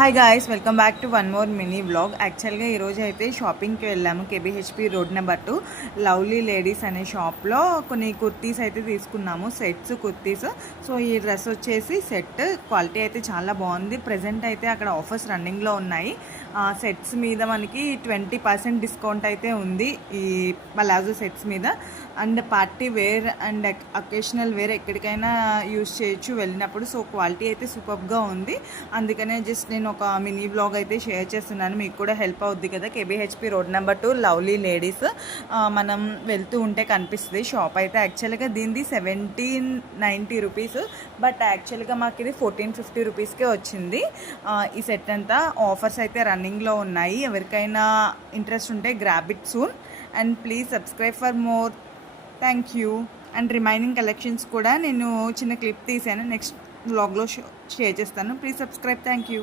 Hi guys, welcome back to one more mini vlog. యాక్చువల్గా ఈరోజు అయితే షాపింగ్కి వెళ్ళాము. కేబీహెచ్పి రోడ్ నెంబర్ 2 లవ్లీ లేడీస్ అనే షాప్లో కొన్ని కుర్తీస్ అయితే తీసుకున్నాము, సెట్స్ కుర్తీస్. సో ఈ డ్రెస్ వచ్చేసి సెట్ క్వాలిటీ అయితే చాలా బాగుంది. ప్రజెంట్ అయితే అక్కడ ఆఫర్స్ రన్నింగ్లో ఉన్నాయి. సెట్స్ మీద మనకి 20% డిస్కౌంట్ అయితే ఉంది ఈ పలాజో సెట్స్ మీద. And party wear and occasional wear ఎక్కడికైనా యూజ్ చేయొచ్చు వెళ్ళినప్పుడు. సో క్వాలిటీ అయితే సూపర్గా ఉంది. అందుకనే జస్ట్ నేను ఒక మినీ బ్లాగ్ అయితే షేర్ చేస్తున్నాను, మీకు కూడా హెల్ప్ అవుద్ది కదా. కేబీహెచ్పి రోడ్ నెంబర్ 2 లవ్లీ లేడీస్ మనం వెళ్తూ ఉంటే కనిపిస్తుంది షాప్ అయితే. యాక్చువల్గా దీనిది 1790 రూపీస్, బట్ యాక్చువల్గా మాకు ఇది 1450 రూపీస్కే వచ్చింది. ఈ సెట్ అంతా ఆఫర్స్ అయితే రన్నింగ్లో ఉన్నాయి. ఎవరికైనా ఇంట్రెస్ట్ ఉంటే grab it soon and please subscribe for more. Thank you. And remaining collections కూడా నేను చిన్న క్లిప్ తీసాను, నెక్స్ట్ వ్లాగ్లో షేర్ చేస్తాను. Please subscribe. Thank you.